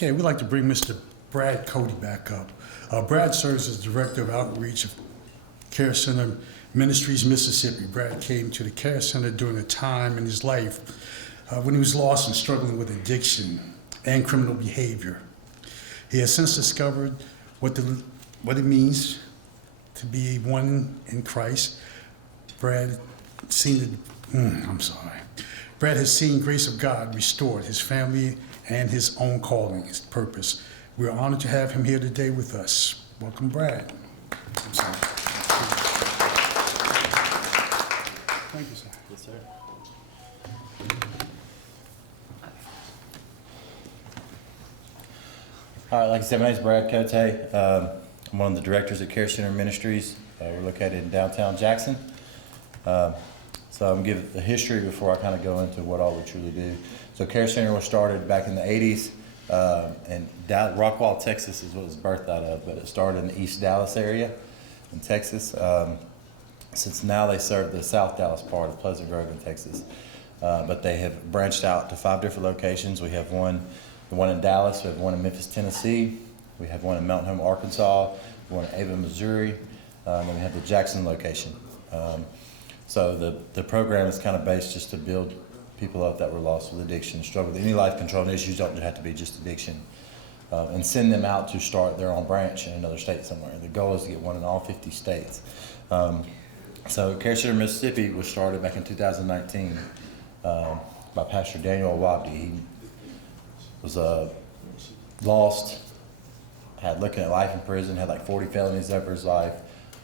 Okay, we'd like to bring Mr. Brad Cote back up. Brad serves as Director of Outreach of Care Center Ministries Mississippi. Brad came to the Care Center during a time in his life when he was lost and struggling with addiction and criminal behavior. He has since discovered what it means to be one in Christ. Brad has seen grace of God restored his family and his own calling, his purpose. We're honored to have him here today with us. Welcome, Brad. Thank you, sir. Yes, sir. All right, like I said, my name is Brad Cote. I'm one of the directors at Care Center Ministries. We're located in downtown Jackson. So I'm going to give a history before I kind of go into what all we truly do. So Care Center was started back in the 80s, and Rockwall, Texas is what it was birthed out of, but it started in the East Dallas area in Texas. Since now they serve the South Dallas part of Pleasant Grove in Texas. But they have branched out to 5 different locations. We have the one in Dallas, we have one in Memphis, Tennessee, we have one in Mountain Home, Arkansas, one in Ava, Missouri, and we have the Jackson location. So the program is kind of based just to build people up that were lost with addiction, struggle with any life control issues, don't have to be just addiction, and send them out to start their own branch in another state somewhere. The goal is to get one in all 50 states. So Care Center Mississippi was started back in 2019 by Pastor Daniel Wabdi. He was lost, had looking at life in prison, had like 40 felonies over his life,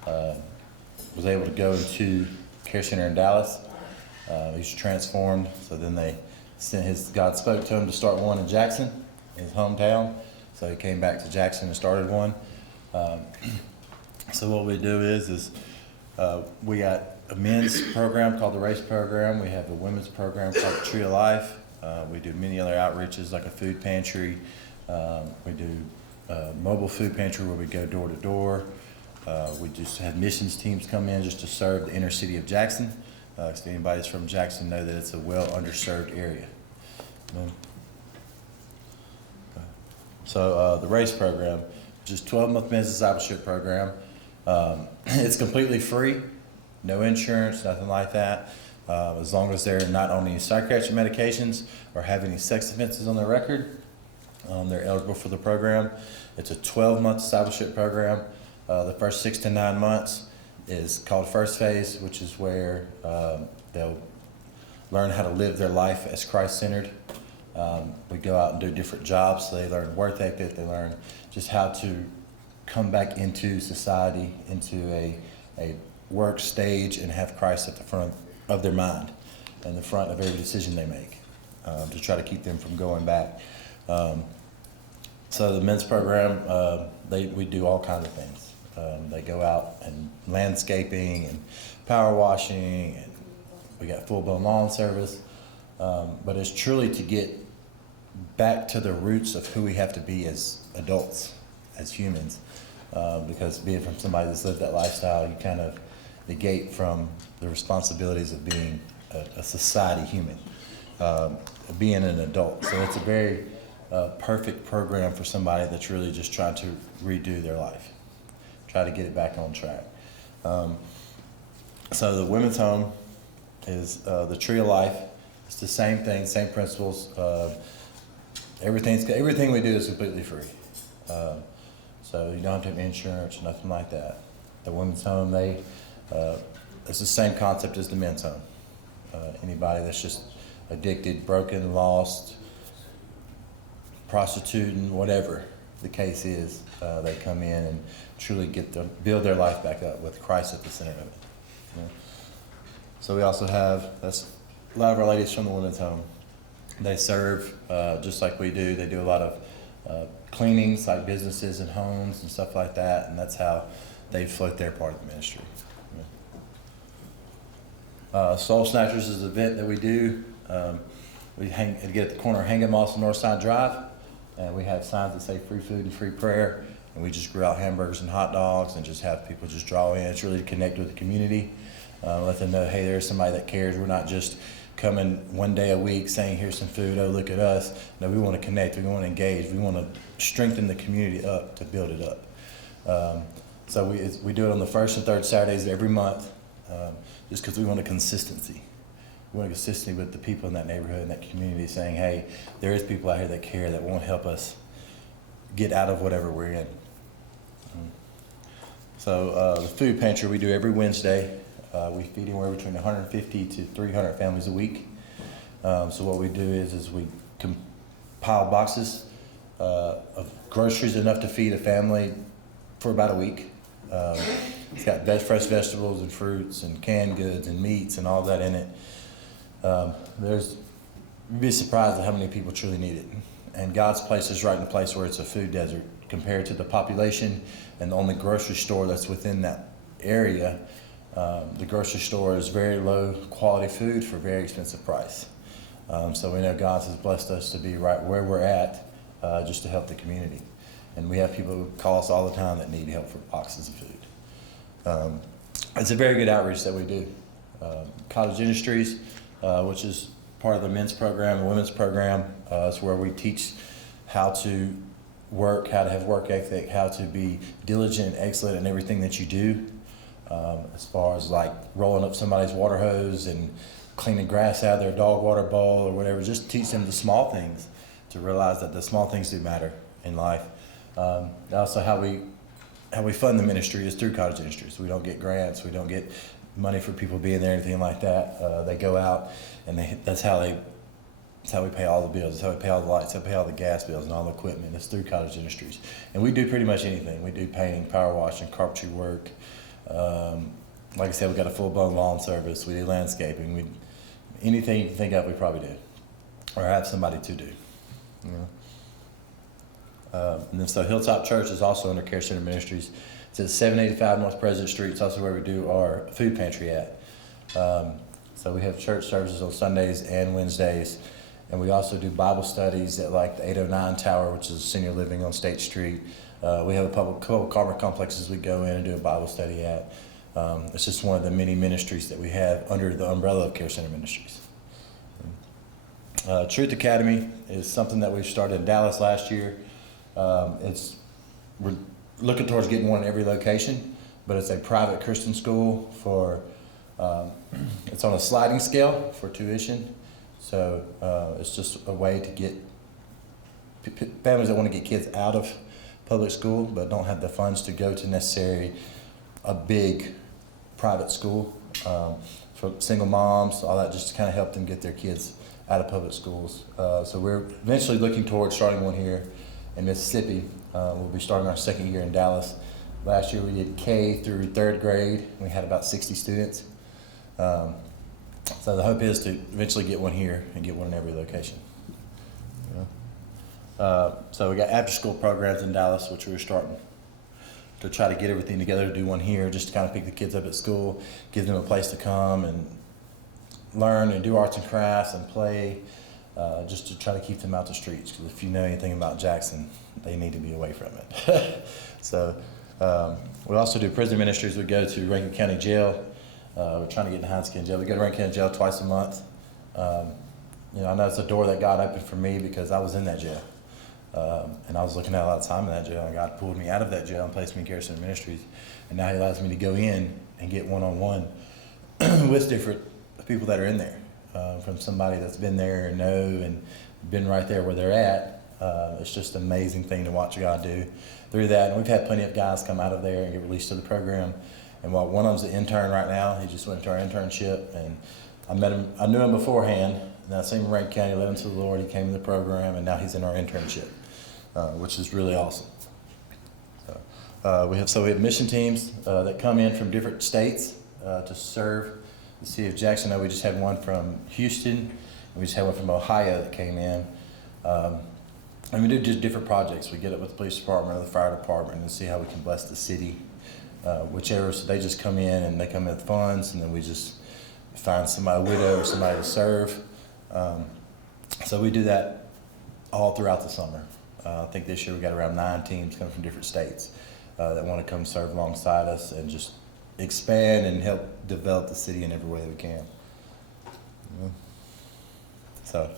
was able to go into Care Center in Dallas. He was transformed, so then they sent God spoke to him to start one in Jackson, his hometown. So he came back to Jackson and started one. So what we do is we got a men's program called the Race Program. We have a women's program called the Tree of Life. We do many other outreaches like a food pantry. We do mobile food pantry where we go door to door. We just have missions teams come in just to serve the inner city of Jackson. If anybody's from Jackson, know that it's a well underserved area. So the Race Program, just 12-month men's discipleship program. It's completely free, no insurance, nothing like that. As long as they're not on any psychiatric medications or have any sex offenses on their record, they're eligible for the program. It's a 12-month discipleship program. The first 6 to 9 months is called first phase, which is where they'll learn how to live their life as Christ-centered. We go out and do different jobs, so they learn work ethic, they learn just how to come back into society, into a work stage, and have Christ at the front of their mind and the front of every decision they make, to try to keep them from going back. So the men's program, we do all kinds of things. They go out and landscaping and power washing, and we got full-blown lawn service. But it's truly to get back to the roots of who we have to be as adults, as humans. Because being from somebody that's lived that lifestyle, you kind of negate from the responsibilities of being a society human, being an adult. So it's a very perfect program for somebody that's really just trying to redo their life, try to get it back on track. So the women's home is the Tree of Life. It's the same thing, same principles. Everything we do is completely free. So you don't have to have insurance, nothing like that. The women's home, it's the same concept as the men's home. Anybody that's just addicted, broken, lost, prostituting, whatever the case is, they come in and truly build their life back up with Christ at the center of it. You know? So we also have a lot of our ladies from the women's home. They serve just like we do. They do a lot of cleanings, like businesses and homes and stuff like that, and that's how they float their part of the ministry. Soul Snatchers is an event that we do. We get at the corner of Hanging Moss and Northside Drive, and we have signs that say free food and free prayer, and we just grill out hamburgers and hot dogs and just have people just draw in. It's really to connect with the community, let them know, hey, there's somebody that cares. We're not just coming one day a week saying, here's some food, oh, look at us. No, we want to connect, we want to engage, we want to strengthen the community up to build it up. So we do it on the first and third Saturdays of every month, just because we want a consistency. We want a consistency with the people in that neighborhood and that community saying, hey, there is people out here that care, that want to help us get out of whatever we're in. So the food pantry we do every Wednesday. We feed anywhere between 150 to 300 families a week. So what we do is we compile boxes of groceries enough to feed a family for about a week. It's got fresh vegetables and fruits and canned goods and meats and all that in it. You'd be surprised at how many people truly need it. And God's place is right in a place where it's a food desert compared to the population and the only grocery store that's within that area. The grocery store is very low quality food for very expensive price. So we know God has blessed us to be right where we're at just to help the community. And we have people who call us all the time that need help for boxes of food. It's a very good outreach that we do. Cottage Industries, which is part of the men's program, the women's program, is where we teach how to work, how to have work ethic, how to be diligent and excellent in everything that you do. As far as like rolling up somebody's water hose and cleaning grass out of their dog water bowl or whatever, just teach them the small things to realize that the small things do matter in life. Also how we fund the ministry is through Cottage Industries. We don't get grants, we don't get money for people being there, anything like that. They go out and that's how we pay all the bills. That's how we pay all the lights. That's how we pay all the gas bills and all the equipment. It's through Cottage Industries. And we do pretty much anything. We do painting, power washing, carpentry work. Like I said, we got a full-blown lawn service. We do landscaping. Anything you can think of, we probably do, or have somebody to do. You know? And then so Hilltop Church is also under Care Center Ministries. It's at 785 North President Street. It's also where we do our food pantry at. So we have church services on Sundays and Wednesdays. And we also do Bible studies at like the 809 Tower, which is senior living on State Street. We have a couple apartment complexes we go in and do a Bible study at. It's just one of the many ministries that we have under the umbrella of Care Center Ministries. Truth Academy is something that we started in Dallas last year. We're looking towards getting one in every location, but it's a private Christian school it's on a sliding scale for tuition. So it's just a way to get families that want to get kids out of public school but don't have the funds to go to necessarily a big private school, for single moms, all that, just to kind of help them get their kids out of public schools. So we're eventually looking towards starting one here in Mississippi. We'll be starting our second year in Dallas. Last year we did K through third grade. We had about 60 students. So the hope is to eventually get one here and get one in every location. So we got after school programs in Dallas, which we're starting to try to get everything together to do one here, just to kind of pick the kids up at school, give them a place to come and learn and do arts and crafts and play, just to try to keep them out the streets. Because if you know anything about Jackson, they need to be away from it. So we also do prison ministries. We go to Rankin County Jail. We're trying to get in Hinds County Jail. We go to Rankin County Jail twice a month. I know it's a door that God opened for me because I was in that jail. And I was looking at a lot of time in that jail, and God pulled me out of that jail and placed me in Care Center Ministries. And now He allows me to go in and get one-on-one with different people that are in there, from somebody that's been there and know and been right there where they're at. It's just an amazing thing to watch God do through that. And we've had plenty of guys come out of there and get released to the program. And while one of them's an intern right now, he just went into our internship, and I knew him beforehand. And I seen him in Rankin County, led him to the Lord. He came in the program, and now he's in our internship, which is really awesome. We have mission teams that come in from different states to serve the city of Jackson. We just had one from Houston, and we just had one from Ohio that came in. And we do just different projects. We get up with the police department or the fire department and see how we can bless the city, whichever. So they just come in and they come in with funds, and then we just find somebody, a widow or somebody to serve. So we do that all throughout the summer. I think this year we got around 9 teams coming from different states that want to come serve alongside us and just expand and help develop the city in every way that we can. So,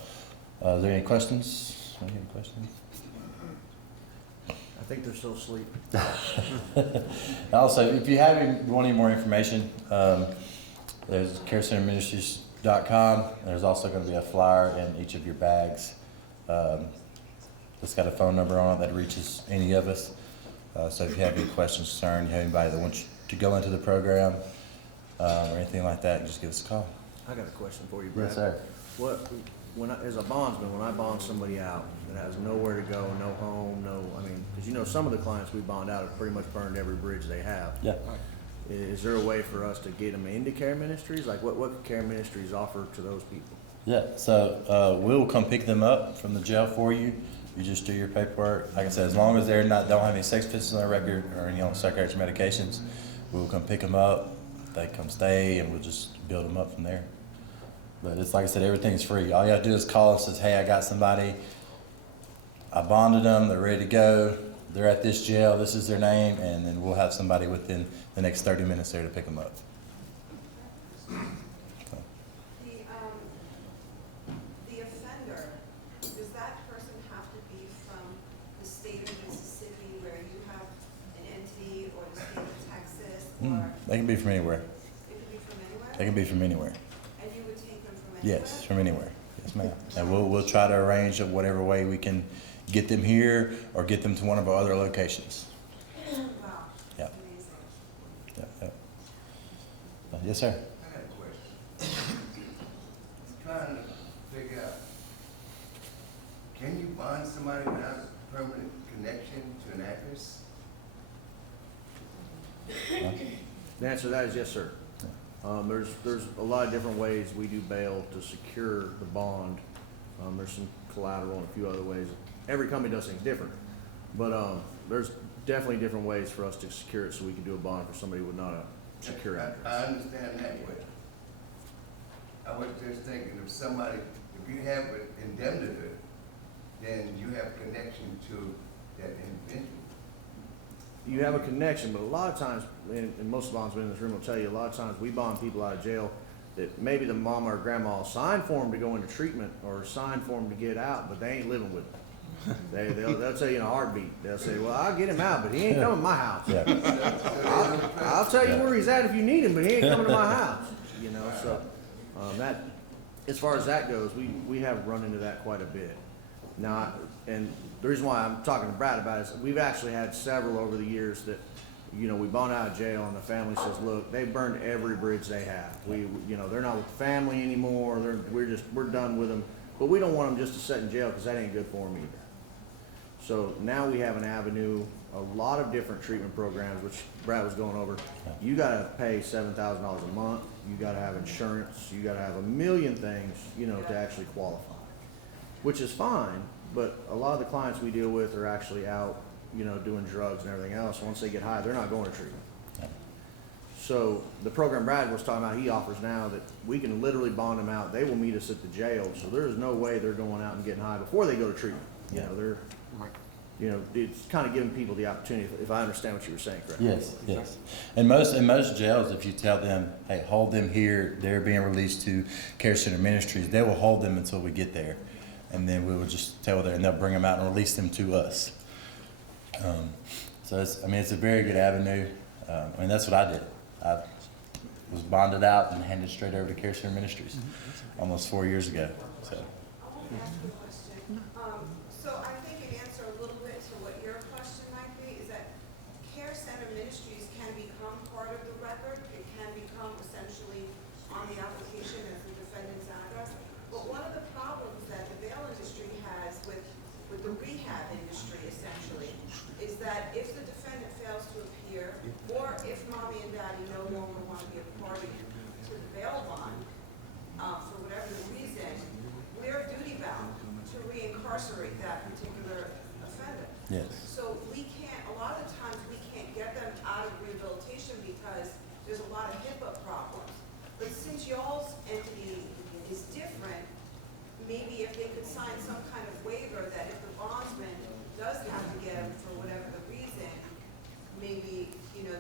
is there any questions? Any questions? I think they're still asleep. Also, if you want any more information, there's carecenterministries.com. There's also going to be a flyer in each of your bags. It's got a phone number on it that reaches any of us. So if you have any questions, concerns, you have anybody that wants to go into the program or anything like that, just give us a call. I got a question for you, Brad. Yes, sir. As a bondsman, when I bond somebody out that has nowhere to go, no home, because some of the clients we bond out have pretty much burned every bridge they have. Yeah. Is there a way for us to get them into Care Ministries? Like what could Care Ministries offer to those people? Yeah, so we'll come pick them up from the jail for you. You just do your paperwork. Like I said, as long as don't have any sex offenses on their record or any psychiatric medications, we'll come pick them up. They come stay, and we'll just build them up from there. But it's like I said, everything's free. All you have to do is call us and say, hey, I got somebody. I bonded them. They're ready to go. They're at this jail. This is their name, and then we'll have somebody within the next 30 minutes there to pick them up. The offender, does that person have to be from the state of Mississippi where you have an entity, or the state of Texas, or? They can be from anywhere. It can be from anywhere? They can be from anywhere. And you would take them from anywhere? Yes, from anywhere. Yes, ma'am. And we'll try to arrange it whatever way we can get them here or get them to one of our other locations. Wow. Yeah. Amazing. Yeah. Yes, sir. I got a question. Trying to figure out, can you bond somebody without a permanent connection to an address? The answer to that is yes, sir. There's a lot of different ways we do bail to secure the bond. There's some collateral and a few other ways. Every company does things different, but there's definitely different ways for us to secure it so we can do a bond for somebody with not a secure address. I understand that way. I was just thinking if you have an indemnity, then you have connection to that individual. You have a connection, but a lot of times, and most bondsmen in this room will tell you, a lot of times we bond people out of jail that maybe the mama or grandma signed for them to go into treatment or signed for them to get out, but they ain't living with them. They'll tell you in a heartbeat. They'll say, well, I'll get him out, but he ain't coming to my house. Yeah. I'll tell you where he's at if you need him, but he ain't coming to my house. So that, as far as that goes, we have run into that quite a bit. Now, and the reason why I'm talking to Brad about it is we've actually had several over the years that, we bond out of jail and the family says, look, they burned every bridge they have. They're not with family anymore. We're done with them, but we don't want them just to sit in jail because that ain't good for them either. So now we have an avenue, a lot of different treatment programs, which Brad was going over. You gotta pay $7,000 a month. You gotta have insurance. You gotta have a million things, to actually qualify, which is fine. But a lot of the clients we deal with are actually out, doing drugs and everything else. Once they get high, they're not going to treatment. So the program Brad was talking about, he offers now that we can literally bond them out. They will meet us at the jail. So there's no way they're going out and getting high before they go to treatment. It's kind of giving people the opportunity, if I understand what you were saying correctly. Yes. And most jails, if you tell them, hey, hold them here, they're being released to Care Center Ministries, they will hold them until we get there. And then we will just tell them, and they'll bring them out and release them to us. So it's a very good avenue. That's what I did. I was bonded out and handed straight over to Care Center Ministries almost 4 years ago. So. I want to ask you a question. So I think an answer a little bit to what your question might be is that Care Center Ministries can become part of the record. It can become essentially on the application as the defendant's address. But one of the problems that the bail industry has with the rehab industry essentially is that if the defendant fails to appear, or if mommy and daddy no longer want to be a party to the bail bond, for whatever the reason, we're duty bound to reincarcerate that particular offender. Yes. So a lot of the times we can't get them out of rehabilitation because there's a lot of HIPAA problems. But since y'all's entity is different, maybe if they could sign some kind of waiver that if the bondsman does have to get them for whatever the reason, maybe,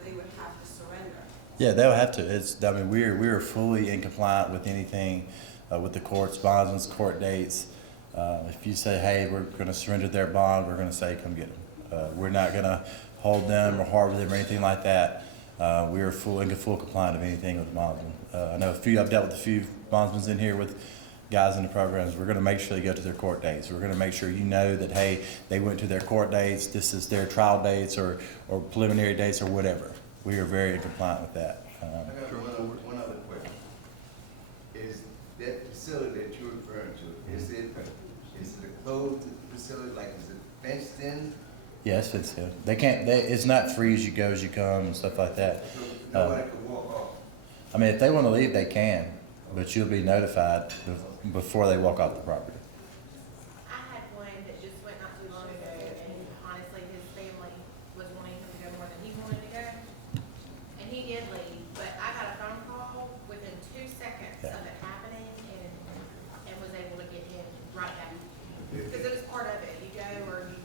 they would have to surrender. Yeah, they'll have to. We are fully in compliant with anything with the courts, bondsmen, court dates. If you say, hey, we're going to surrender their bond, we're going to say, come get them. We're not going to hold them or harbor them or anything like that. We are in full compliance of anything with the bondsmen. I know I've dealt with a few bondsmen in here with guys in the programs. We're going to make sure they go to their court dates. We're going to make sure you know that, hey, they went to their court dates, this is their trial dates or preliminary dates or whatever. We are very compliant with that. I got one other question. Is that facility that you're referring to, is it a closed facility, like is it fenced in? Yes, it's not free as you go, as you come and stuff like that. So nobody could walk off? I mean, if they want to leave, they can, but you'll be notified before they walk off the property. I had one that just went not too long ago, and honestly, his family was wanting him to go more than he wanted to go. And he did leave, but I got a phone call within 2 seconds of it happening and was able to get him right back. Because it was part of it. You go or you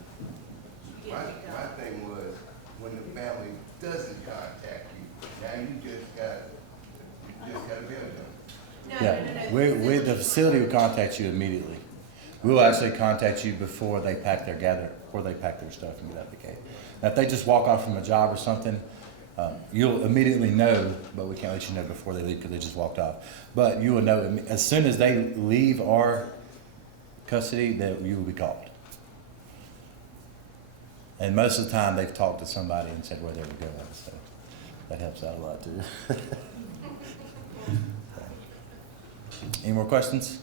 get picked My up. thing was, when the family doesn't contact you, now you just got a bill done. No. The facility will contact you immediately. We'll actually contact you before they pack their stuff and get out the gate. Now, if they just walk off from a job or something, you'll immediately know, but we can't let you know before they leave because they just walked off. But you will know as soon as they leave our custody that you will be called. And most of the time, they've talked to somebody and said where they were going, so that helps out a lot too. Any more questions?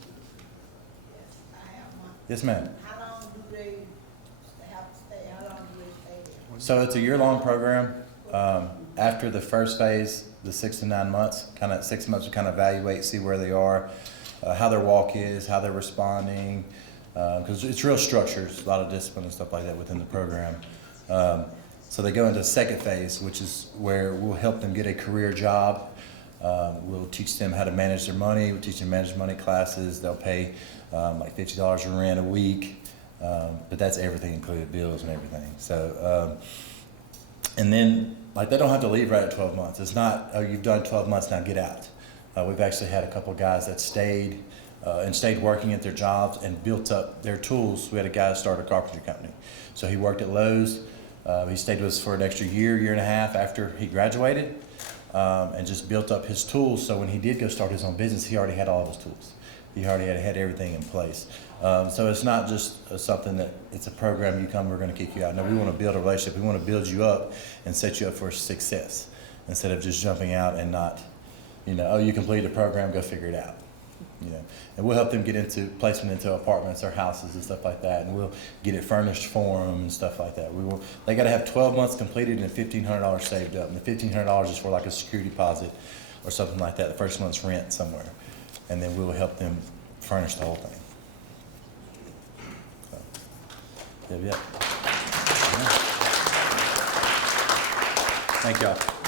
I have one. Yes, ma'am. How long do they have to stay? How long do they stay there? So it's a year-long program. After the first phase, the 6 to 9 months, 6 months to kind of evaluate, see where they are, how their walk is, how they're responding, because it's real structures, a lot of discipline and stuff like that within the program. So they go into the second phase, which is where we'll help them get a career job. We'll teach them how to manage their money. We'll teach them manage money classes. They'll pay like $50 in rent a week, but that's everything included, bills and everything. So, and then like they don't have to leave right at 12 months. It's not, oh, you've done 12 months, now get out. We've actually had a couple of guys that stayed working at their jobs and built up their tools. We had a guy start a carpentry company. So he worked at Lowe's. He stayed with us for an extra year and a half after he graduated. And just built up his tools, so when he did go start his own business, he already had all of his tools. He already had everything in place. So it's not just something that it's a program you come, we're going to kick you out. No, we want to build a relationship. We want to build you up and set you up for success instead of just jumping out and not, oh, you completed a program, go figure it out. And we'll help them get into placement into apartments or houses and stuff like that, and we'll get it furnished for them and stuff like that. They got to have 12 months completed and $1,500 saved up, and the $1,500 is for like a security deposit or something like that, the first month's rent somewhere, and then we'll help them furnish the whole thing. So, yeah. Thank y'all.